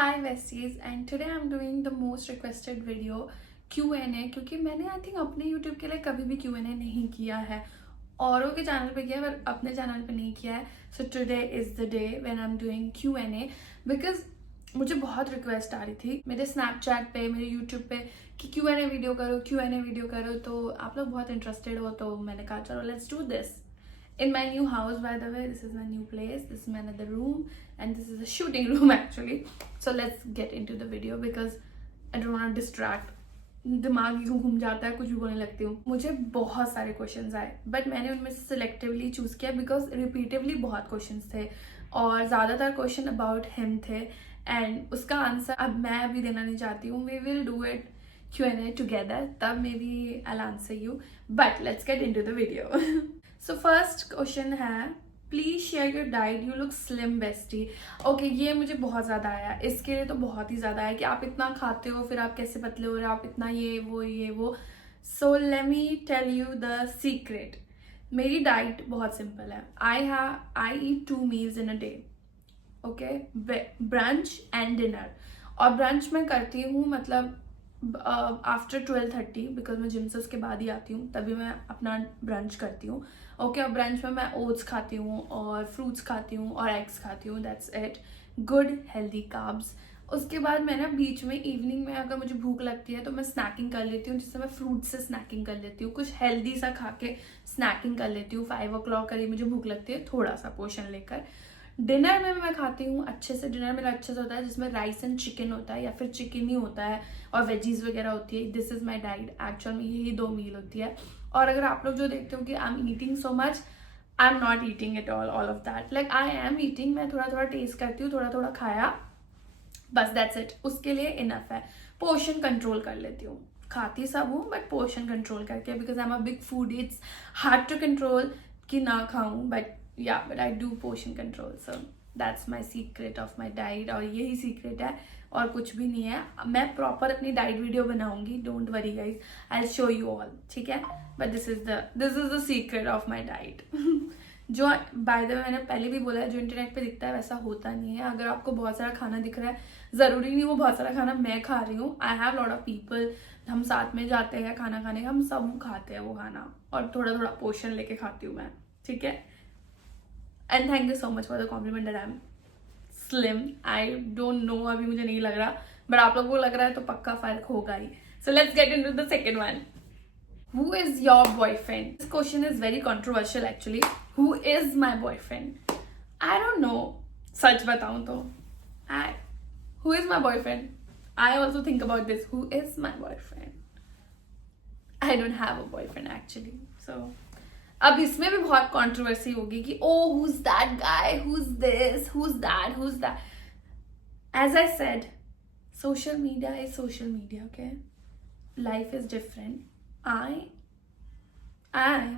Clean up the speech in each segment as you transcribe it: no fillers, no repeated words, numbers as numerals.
Hi besties, and today I'm doing the most requested video Q&A क्योंकि मैंने I think अपने YouTube के लिए कभी भी Q&A नहीं किया है। औरों के चैनल पे किया है पर अपने चैनल पे नहीं किया है। So today is the day when I am doing Q&A because मुझे बहुत रिक्वेस्ट आ रही थी मेरे स्नैपचैट पे, मेरे यूट्यूब पे कि Q&A वीडियो करो, Q&A वीडियो करो। तो आप लोग बहुत इंटरेस्टेड हो तो मैंने कहा चलो let's do this. In my new house, by the way, this is my new place, this is my another room, and this is a shooting room actually. So let's get into the video because I don't want to distract. दिमाग यूं घूम जाता है, कुछ भी बोलने लगती हूँ। मुझे बहुत सारे क्वेश्चंस आए बट मैंने उनमें से सिलेक्टिवली चूज किया बिकॉज रिपीटिवली बहुत क्वेश्चंस थे और ज़्यादातर क्वेश्चन अबाउट हिम थे एंड उसका आंसर अब मैं अभी देना नहीं चाहती हूँ। We will do it Q&A together, तब maybe I'll answer you, but let's get into the video. So first question है, please share your diet, you look slim bestie. Okay, ये मुझे बहुत ज़्यादा आया, इसके लिए तो बहुत ही ज़्यादा है कि आप इतना खाते हो फिर आप कैसे पतले हो रहे हो, आप इतना ये वो। So let me tell you the secret. मेरी डाइट बहुत सिंपल है। I eat 2 meals in a day, okay, brunch and dinner. और ब्रंच मैं करती हूँ मतलब आफ्टर 12:30 बिकॉज मैं जिम से उसके बाद ही आती हूँ, तभी मैं अपना ब्रंच करती हूँ। ओके, और ब्रंच में मैं ओट्स खाती हूँ और फ्रूट्स खाती हूँ और एग्स खाती हूँ, that's it. Good healthy carbs. उसके बाद मैं ना बीच में इवनिंग में अगर मुझे भूख लगती है तो मैं स्नैकिंग कर लेती हूँ, जिससे मैं फ्रूट से स्नैकिंग कर लेती हूँ, कुछ हेल्दी सा खा के स्नैकिंग कर लेती हूँ। 5 o'clock करीब मुझे भूख लगती है, थोड़ा सा पोर्शन लेकर। डिनर में मैं खाती हूँ अच्छे से, डिनर मेरा अच्छे से होता है जिसमें राइस एंड चिकन होता है या फिर चिकन ही होता है और वेजीज वगैरह होती है। This is my diet, actual में यही 2 मील होती है। और अगर आप लोग जो देखते हो कि I am eating so much, I am not eating it all of that, like I am eating, मैं थोड़ा थोड़ा टेस्ट करती हूँ, थोड़ा थोड़ा खाया, बस दैट्स इट। उसके लिए इनफ है। पोर्शन कंट्रोल कर लेती हूँ, खाती सब हूँ बट पोर्शन कंट्रोल करके, because I am a big food, it's hard to control कि ना खाऊं, but I do portion control. So that's my secret of my diet, और यही सीक्रेट है और कुछ भी नहीं है। मैं प्रॉपर अपनी डाइट वीडियो बनाऊंगी, don't worry guys, I show you all, ठीक है। But this is the secret of my diet. जो बाय द वे मैंने पहले भी बोला है, जो इंटरनेट पे दिखता है वैसा होता नहीं है। अगर आपको बहुत सारा खाना दिख रहा है, ज़रूरी नहीं वो बहुत सारा खाना मैं खा रही हूँ। I have lot of people, हम साथ में जाते हैं खाना खाने, हम सब खाते हैं वो खाना और थोड़ा थोड़ा पोर्शन लेके खाती हूँ मैं, ठीक है। And thank you so much for the compliment that I am slim. I don't know, अभी मुझे नहीं लग रहा, बट आप लोगों को लग रहा है तो पक्का फर्क होगा ही। So let's get into the second one. Who is your boyfriend? This question is very controversial actually. Who is my boyfriend? I don't know. सच बताऊं तो who is my boyfriend? I also think about this. Who is my boyfriend? I don't have a boyfriend actually. So अब इसमें भी बहुत controversy होगी कि oh who's that guy? Who's this? Who's that? Who's that? As I said, social media is social media, okay? Life is different. I am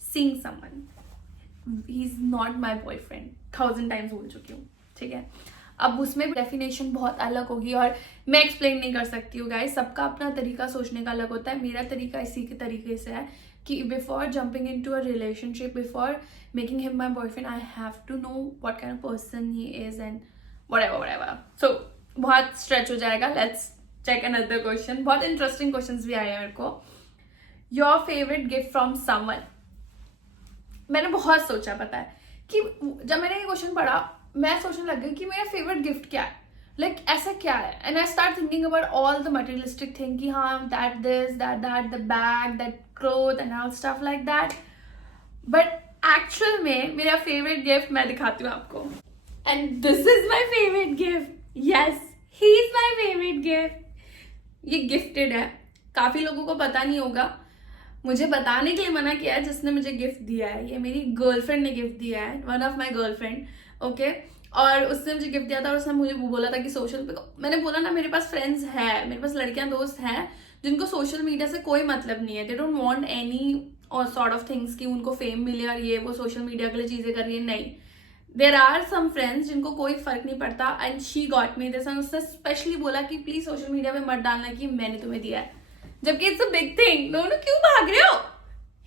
seeing someone. He's not my boyfriend. 1000 times बोल चुकी हूँ, ठीक है। अब उसमें definition बहुत अलग होगी और मैं एक्सप्लेन नहीं कर सकती हूँ गाइस, सबका अपना तरीका सोचने का अलग होता है। मेरा तरीका इसी के तरीके से है कि before jumping into a relationship, before making him my boyfriend, I have to know what kind of person he is and whatever. So बहुत स्ट्रेच हो जाएगा। Let's check another question. बहुत इंटरेस्टिंग क्वेश्चंस भी आए हैं मेरे को। Your favourite gift from someone. मैंने बहुत सोचा, पता है कि जब मैंने ये क्वेश्चन पढ़ा मैं सोचने लग गई कि मेरा फेवरेट गिफ्ट क्या है, लाइक ऐसा क्या है। And I start thinking about all the materialistic thing कि हाँ that this that the bag, that cloth and all stuff like that. But actual में मेरा फेवरेट गिफ्ट मैं दिखाती हूँ आपको, and this is my favourite gift. Yes, he is my favourite gift. ये gifted है, काफी लोगों को पता नहीं होगा, मुझे बताने के लिए मना किया है जिसने मुझे गिफ्ट दिया है। ये मेरी गर्लफ्रेंड ने गिफ्ट दिया है, one of my girlfriend, okay. और उसने मुझे गिफ्ट दिया था और उसने मुझे बोला था कि सोशल पे, मैंने बोला ना मेरे पास फ्रेंड्स है, मेरे पास लड़कियां दोस्त हैं जिनको सोशल मीडिया से कोई मतलब नहीं है। दे डोंट वांट एनी और सॉर्ट ऑफ थिंग्स कि उनको फेम मिले और ये वो सोशल मीडिया के लिए चीजें कर रही है, नहीं। देर आर सम फ्रेंड्स जिनको कोई फर्क नहीं पड़ता and she got me this. उसने स्पेशली बोला कि प्लीज सोशल मीडिया में मत डालना कि मैंने तुम्हें दिया है, जबकि इट्स अ बिग थिंग। दोनों क्यों भाग रहे हो?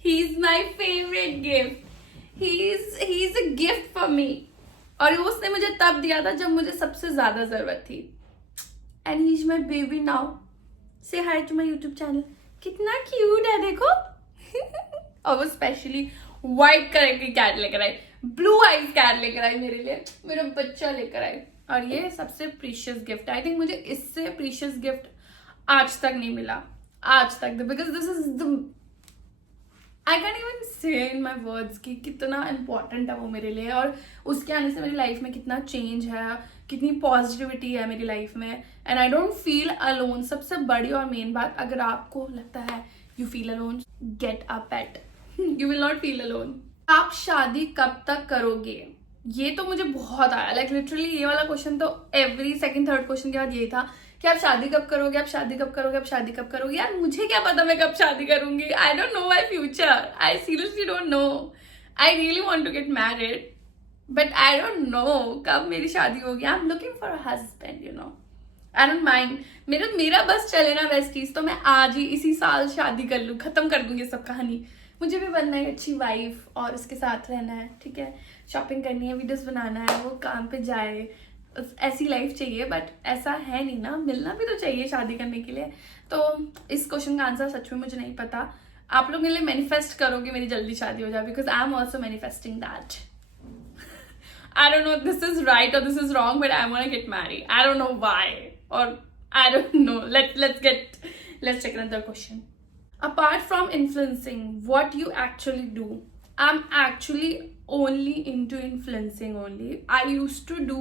ही is my favourite gift, he is a gift for me. और उसने मुझे तब दिया था जब मुझे सबसे ज्यादा जरूरत थी। And he is my baby now. Say hi to my YouTube channel. कितना क्यूट है देखो. और वो स्पेशली व्हाइट कलर की कैट लेकर आई, ब्लू आइज कैट लेकर आई मेरे लिए, मेरा बच्चा लेकर आई. और ये सबसे प्रीशियस गिफ्ट. आई थिंक मुझे इससे प्रीशियस गिफ्ट आज तक नहीं मिला, आज तक. Because this is the, I can even से इन माई वर्ड्स कि कितना इम्पोर्टेंट है वो मेरे लिए. और उसके आने से मेरी लाइफ में कितना चेंज है, कितनी पॉजिटिविटी है मेरी लाइफ में. And I don't feel alone. सबसे बड़ी और मेन बात, अगर आपको लगता है you feel alone, get a pet. You will not feel alone. आप शादी कब तक करोगे, ये तो मुझे बहुत आया. लाइक लिटरली ये वाला क्वेश्चन तो एवरी सेकंड थर्ड क्वेश्चन के बाद यही था कि आप शादी कब करोगे, आप शादी कब करोगे, आप शादी कब करोगे. यार मुझे क्या पता मैं कब शादी करूंगी. I don't know my future. I seriously don't know. I really want to get married but I don't know कब मेरी शादी होगी. I am looking for a husband, you know. I don't mind. मेरा बस चले ना वेस्टीज, तो मैं आज ही इसी साल शादी कर लूँ, खत्म कर दूंगी सब कहानी. मुझे भी बनना है अच्छी वाइफ और उसके साथ रहना है, ठीक है. शॉपिंग करनी है, वीडियोस बनाना है, वो काम पे जाए, ऐसी लाइफ चाहिए. बट ऐसा है नहीं ना, मिलना भी तो चाहिए शादी करने के लिए. तो इस क्वेश्चन का आंसर सच में मुझे नहीं पता. आप लोग मेरे लिए मैनिफेस्ट करोगे मेरी जल्दी शादी हो जाए, because I am also manifesting that. I don't know this is right और this is wrong, but I want to get married. I don't know why और I don't know. Let's check another question. Apart from influencing, what you actually do? I'm actually only into influencing only. I used to do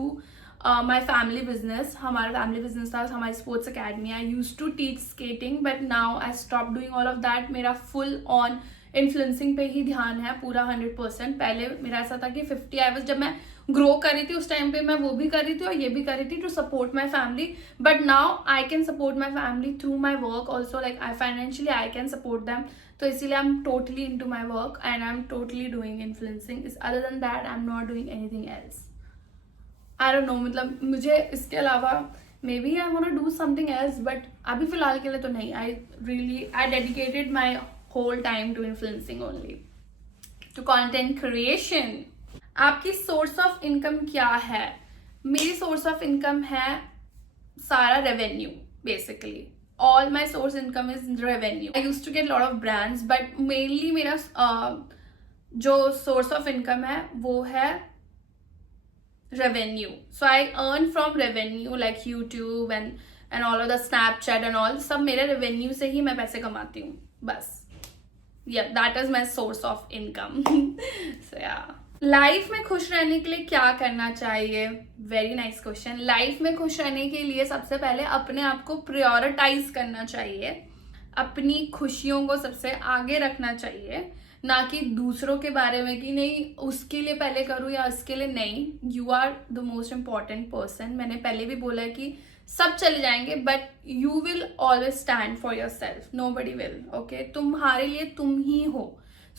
my family business. हमारा family business था, हमारी sports academy. I used to teach skating, but now I stopped doing all of that. मेरा full on influencing पे ही ध्यान है पूरा 100%. पहले मेरा ऐसा था कि 50 आवर्स जब मैं ग्रो कर रही थी उस टाइम पे मैं वो भी कर रही थी और ये भी कर रही थी to support my family. But now I can support my family through my work also. Like I financially I can support them. तो इसीलिए I am totally into my work and I am totally doing influencing. Other than that I am not doing anything else. I don't know, मतलब मुझे इसके अलावा maybe I want to do something else, but अभी फिलहाल के लिए तो नहीं. आई dedicated my whole time to influencing only, to content creation. आपकी सोर्स ऑफ इनकम क्या है? मेरी सोर्स ऑफ इनकम है सारा revenue. Basically all my source income is revenue. I used to get lot of brands, but mainly मेरा जो source of income है वो है revenue. So I earn from revenue like YouTube and all of the Snapchat and all. सब मेरे revenue से ही मैं पैसे कमाती हूँ बस. Yeah, that is my source of income. So yeah. Life में खुश रहने के लिए क्या करना चाहिए? Very nice question. लाइफ में खुश रहने के लिए सबसे पहले अपने आप को प्रायोरिटाइज करना चाहिए. अपनी खुशियों को सबसे आगे रखना चाहिए, ना कि दूसरों के बारे में कि नहीं उसके लिए पहले करूँ या उसके लिए नहीं. You are the most important person. मैंने पहले भी बोला है कि सब चले जाएंगे but you will always stand for yourself. Nobody will. Okay, तुम्हारे लिए तुम ही हो.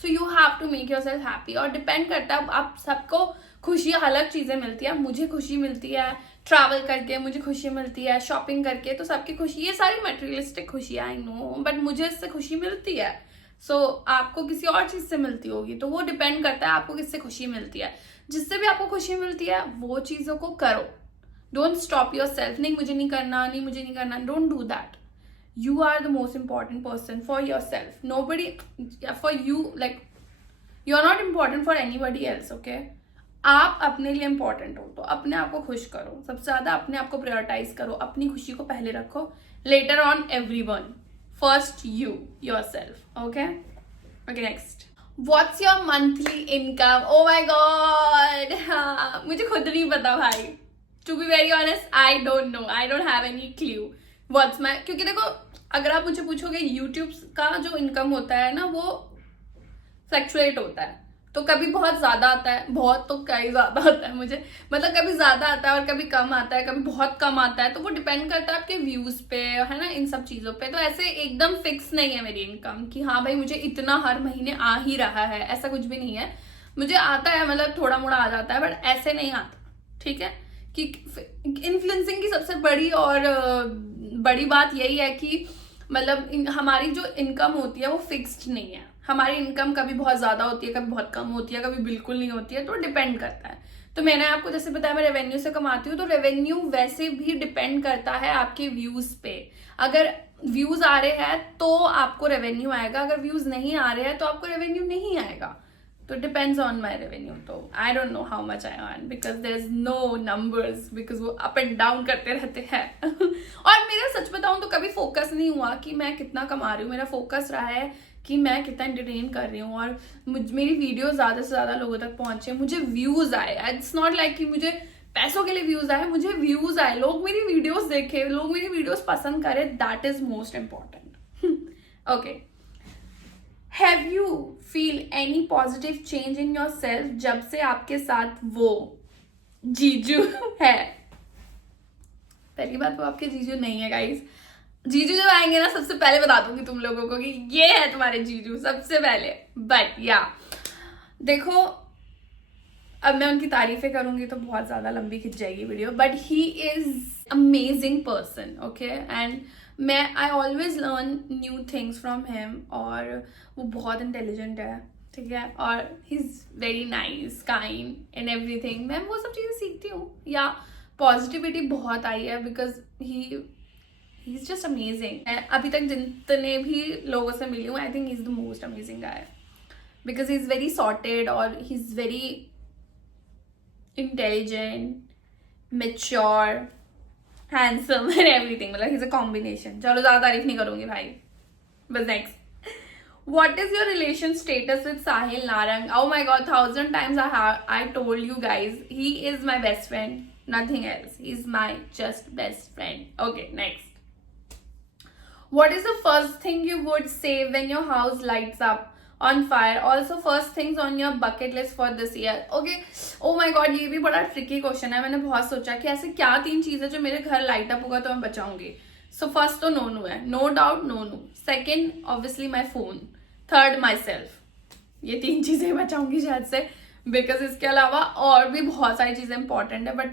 So you have to make yourself happy. और डिपेंड करता है, आप सबको खुशी अलग चीजें मिलती है. मुझे खुशी मिलती है ट्रैवल करके, मुझे खुशी मिलती है शॉपिंग करके. तो सबकी खुशी, ये सारी मटेरियलिस्टिक खुशी आई नो, बट मुझे इससे खुशी मिलती है. सो आपको किसी और चीज से मिलती होगी, तो वो डिपेंड करता है आपको किससे खुशी मिलती है. जिससे भी आपको खुशी मिलती है वो चीजों को करो. Don't stop your self. नहीं मुझे नहीं करना, नहीं मुझे नहीं करना. Don't do that. You are the most important person for yourself. Nobody, for you, like you are not important for anybody else. Okay, आप अपने लिए important हो तो अपने आप को खुश करो. सबसे ज्यादा अपने आप को prioritize करो. अपनी खुशी को पहले रखो. Later on everyone. First you, yourself. Okay. Okay, next. What's your monthly income? Oh my God. हाँ, मुझे खुद नहीं पता भाई. To be very honest, I don't know. I don't have any clue. What's my, क्योंकि देखो अगर आप मुझे पूछोगे YouTube का जो इनकम होता है ना वो फ्लक्चुएट होता है. तो कभी बहुत ज्यादा आता है, बहुत तो क्या ही ज्यादा आता है मुझे, मतलब कभी ज्यादा आता है और कभी कम आता है, कभी बहुत कम आता है. तो वो डिपेंड करता है आपके व्यूज पे, है ना, इन सब चीजों पे. तो ऐसे एकदम फिक्स नहीं है मेरी इनकम कि हाँ भाई मुझे इतना हर महीने आ ही रहा है. ऐसा कुछ भी नहीं है. मुझे आता है, मतलब थोड़ा मोड़ा आ जाता है, बट ऐसे नहीं आता. ठीक है, कि इन्फ्लुएंसिंग की सबसे बड़ी बात यही है कि मतलब हमारी जो इनकम होती है वो फिक्स्ड नहीं है. हमारी इनकम कभी बहुत ज्यादा होती है, कभी बहुत कम होती है, कभी बिल्कुल नहीं होती है. तो डिपेंड करता है. तो मैंने आपको जैसे बताया मैं रेवेन्यू से कमाती हूँ, तो रेवेन्यू वैसे भी डिपेंड करता है आपके व्यूज पे। अगर व्यूज आ रहे हैं तो आपको रेवेन्यू आएगा, अगर व्यूज नहीं आ रहे हैं तो आपको रेवेन्यू नहीं आएगा। तो डिपेंड्स ऑन माई रेवेन्यू। तो I don't know how much I earn because there is no numbers, because वो अप एंड डाउन करते रहते हैं। और मेरा सच बताऊं तो कभी फोकस नहीं हुआ कि मैं कितना कमा रही हूँ, मेरा फोकस रहा है कि मैं कितना एंटरटेन कर रही हूँ और मेरी वीडियो ज्यादा से ज्यादा लोगों तक पहुंचे, मुझे व्यूज आए। इट्स नॉट लाइक कि मुझे पैसों के लिए व्यूज आए, मुझे व्यूज आए, लोग मेरी वीडियोस देखे, लोग मेरी वीडियोस पसंद करे, that is most important. Okay, have you feel any positive change in your self जब से आपके साथ वो जीजू है? पहली बात, वो आपके जीजू नहीं है गाइस। जीजू जब आएंगे ना सबसे पहले बता दूंगी तुम लोगों को कि ये है तुम्हारे जीजू सबसे पहले। बट या देखो, अब मैं उनकी तारीफें करूंगी तो बहुत ज्यादा लंबी खिंच जाएगी video, but he is amazing person. Okay, and I always learn new things from him, और वो बहुत इंटेलिजेंट है, ठीक है, और he is very nice, kind and everything. मैं वो सब चीजें सीखती हूँ, या पॉजिटिविटी बहुत आई है because he is just amazing. अभी तक जितने भी लोगों से मिली हूँ, I think he is the most amazing guy because he is very sorted और he is very intelligent, mature, handsome and everything. मतलब he's a combination। चलो ज्यादा तारीफ नहीं करूंगी भाई, बस next. What is your relation status with Sahil Narang? Oh my god, 1000 times I told you guys, he is my best friend, nothing else. He's my just best friend. Okay, next. What is the first thing you would say when your house lights up on fire? Also first things on your bucket list for this year. Okay, oh my god, ये भी बड़ा tricky question है। मैंने बहुत सोचा कि ऐसे क्या 3 चीजें जो मेरे घर लाइट अप होगा तो मैं बचाऊंगी। सो फर्स्ट तो नोनू है, no doubt Nonu. Second obviously my phone. Third myself. ये 3 चीजें बचाऊंगी शायद से, बिकॉज इसके अलावा और भी बहुत सारी चीजें इंपॉर्टेंट है, बट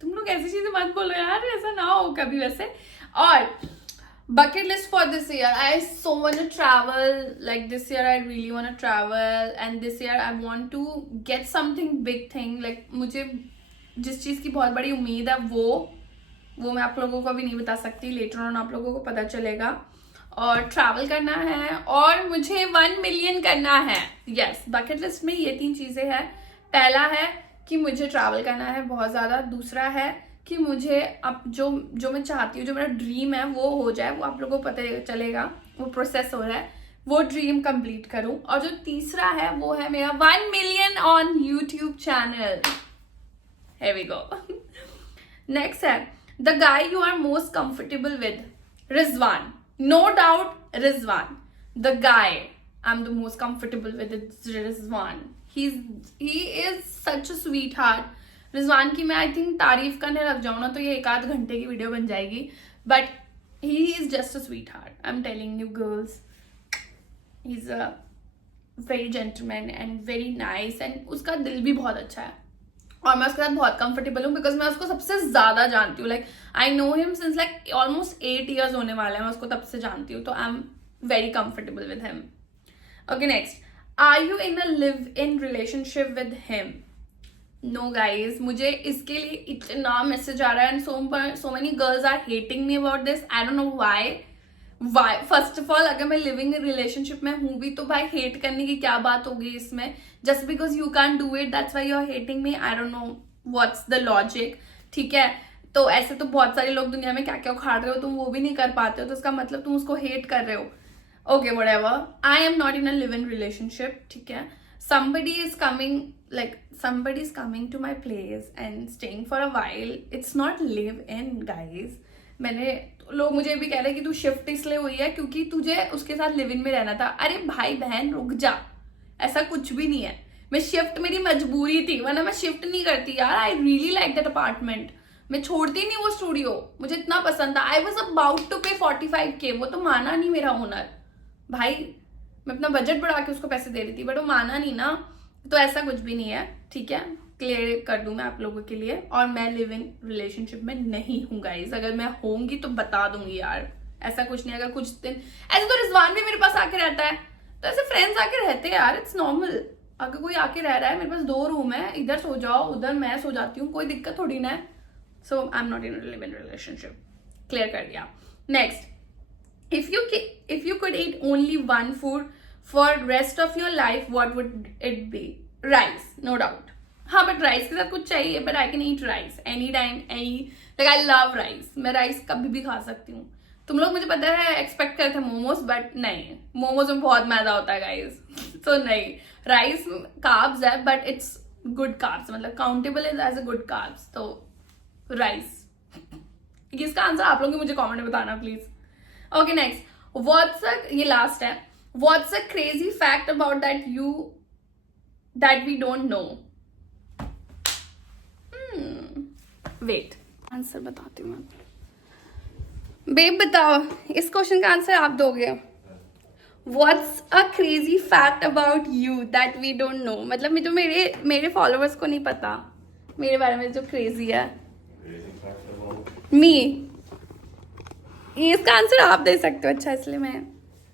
तुम लोग ऐसी चीजें मत बोलो यार, ऐसा ना हो कभी वैसे। और bucket list for this year, I so want to travel. Like this year I really want to travel, and this year I want to get something big thing. Like मुझे जिस चीज की बहुत बड़ी उम्मीद है वो मैं आप लोगों को भी नहीं बता सकती, लेटर ऑन आप लोगों को पता चलेगा। और ट्रैवल करना है और मुझे 1 मिलियन करना है। यस, बकेट लिस्ट में ये 3 चीजें हैं। पहला है कि मुझे ट्रैवल करना है बहुत ज्यादा। दूसरा है कि मुझे अब जो मैं चाहती हूँ, जो मेरा ड्रीम है वो हो जाए, वो आप लोगों को पता चलेगा, वो प्रोसेस हो रहा है, वो ड्रीम कंप्लीट करूँ। और जो तीसरा है वो है मेरा 1 million on YouTube channel. Here we go. Next है the guy you are most comfortable with. Rizwan, no doubt Rizwan. The guy I am the most comfortable with is Rizwan. He is such a sweetheart. Rizwan की मैं I think तारीफ करने लग जाऊँ ना तो ये 1 आध घंटे की वीडियो बन जाएगी, but he is just a sweet heart. I am telling you girls, he is a very gentleman and very nice, and उसका दिल भी बहुत अच्छा है और मैं उसके साथ बहुत कंफर्टेबल हूँ बिकॉज मैं उसको सबसे ज्यादा जानती हूँ। Like I know him since like almost 8 years होने वाले हैं, मैं उसको तब से जानती हूँ, तो I am very comfortable with him. Okay next, are you in a live in relationship with him? No guys, मुझे इसके लिए इतना मैसेज आ रहा है and so many girls are hating me about this. I don't know why. First of all, अगर मैं living relationship में हूँ भी तो भाई हेट करने की क्या बात होगी इसमें? Just because you can do it that's why you are hating me. I don't know what's the logic, ठीक है। तो ऐसे तो बहुत सारे लोग दुनिया में क्या क्या उखाड़ रहे हो, तुम वो भी नहीं कर पाते हो, तो इसका मतलब तुम उसको हेट कर रहे हो। Okay whatever, I am not in a live in relationship, ठीक है। somebody is coming to my place and staying for a while. It's not live in guys. लोग मुझे भी कह रहे कि तू शिफ्ट इसलिए हुई है क्योंकि तुझे उसके साथ लिव इन में रहना था। अरे भाई बहन रुक जा, ऐसा कुछ भी नहीं है। मैं शिफ्ट मेरी मजबूरी थी, वरना मैं शिफ्ट नहीं करती यार। I really like that apartment, मैं छोड़ती नहीं वो स्टूडियो, मुझे इतना पसंद था। आई वॉज अबाउट टू पे 45K, वो तो माना नहीं मेरा ओनर। भाई मैं अपना बजट बढ़ा के उसको पैसे दे रही थी बट वो माना नहीं ना, तो ऐसा कुछ भी नहीं है, ठीक है। क्लियर कर दूं मैं आप लोगों के लिए। और मैं लिविंग रिलेशनशिप में नहीं हूँ गाइज, अगर मैं होंगी तो बता दूंगी यार, ऐसा कुछ नहीं। अगर कुछ दिन ऐसे तो रिजवान भी मेरे पास आके रहता है, तो ऐसे फ्रेंड्स आके रहते हैं यार, इट्स नॉर्मल। अगर कोई आके रह रहा है, मेरे पास 2 रूम है, इधर सो जाओ उधर मैं सो जाती हूँ, कोई दिक्कत थोड़ी ना है. So I am not in live in relationship. Clear कर दिया. Next, if you could eat only one food for rest of your life, what would it be? Rice, no doubt. हाँ, बट राइस के साथ कुछ चाहिए. But I can eat rice any time, like I love rice. मैं rice कभी भी खा सकती हूँ. तुम लोग मुझे पता है एक्सपेक्ट करते थे मोमोज, बट नहीं, मोमोज में बहुत मैदा होता है गाइस. तो नहीं, राइस कार्ब्स है बट इट्स गुड कार्ब्स, मतलब countable is as a good carbs. तो राइस. इसका आंसर आप लोग मुझे कमेंट में बताना please. Okay next, what's a, ये लास्ट है, what's a crazy fact about that we don't know. Wait, answer बताती हूँ मैं. बेब बताओ, इस क्वेश्चन का आंसर आप दोगे. What's a crazy fact about you that we don't know. मतलब जो मेरे फॉलोअर्स को नहीं पता मेरे बारे में, जो क्रेजी है. मी, इसका आंसर आप दे सकते हो. अच्छा, इसलिए मैं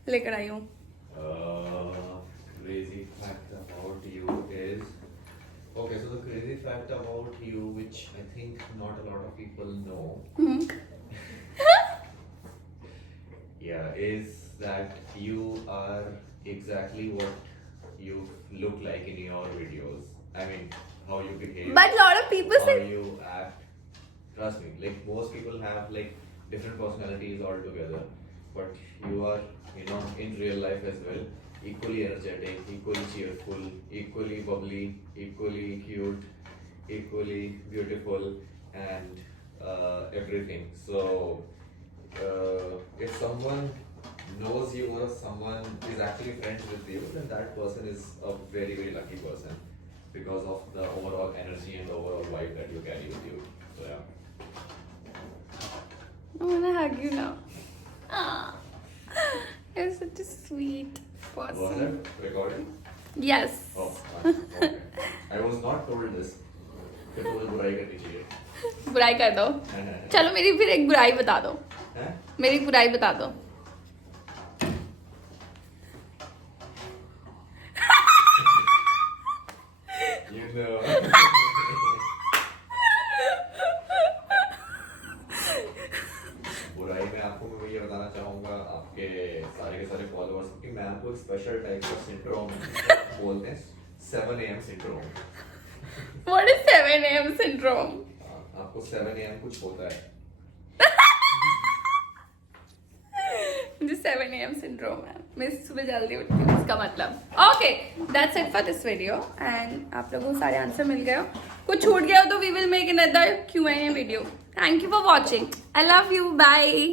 लेकर आई हूँ. Crazy fact about you is, okay, so the crazy fact about you, which I think not a lot of people know, yeah, is that you are exactly what you look like in your videos. I mean, how you behave, But lot of people how say, you act. Trust me, like most people have like different personalities altogether, but you are, you know, in real life as well, equally energetic, equally cheerful, equally bubbly, equally cute, equally beautiful, and everything. So if someone knows you or someone is actually friends with you, then that person is a very very lucky person because of the overall energy and the overall vibe that you carry with you. So yeah. I want to hug you now. Ah, you're such a sweet Was person. it recording? Yes. Oh, okay. I was not told this. फिर तो मुझे बुराई करनी चाहिए. बुराई कर दो. चलो मेरी फिर एक बुराई बता दो. हैं? मेरी एक बुराई बता दो. You know. बुराई में आपको मैं ये बताना चाहूँगा आपके सारे के सारे फॉलोअर्स को कि मैं आपको एक स्पेशल टाइप का सिंड्रोम बोलते हैं, 7 AM syndrome. What is 7 AM syndrome? आपको 7 AM कुछ होता है. मुझे 7 AM syndrome है. मैं सुबह जल्दी उठती हूँ, इसका मतलब. Okay, that's it for this video. And आप लोगों को सारे आंसर मिल गए हो. कुछ छूट गया हो तो we will make another Q&A video. Thank you for watching. I love you. Bye.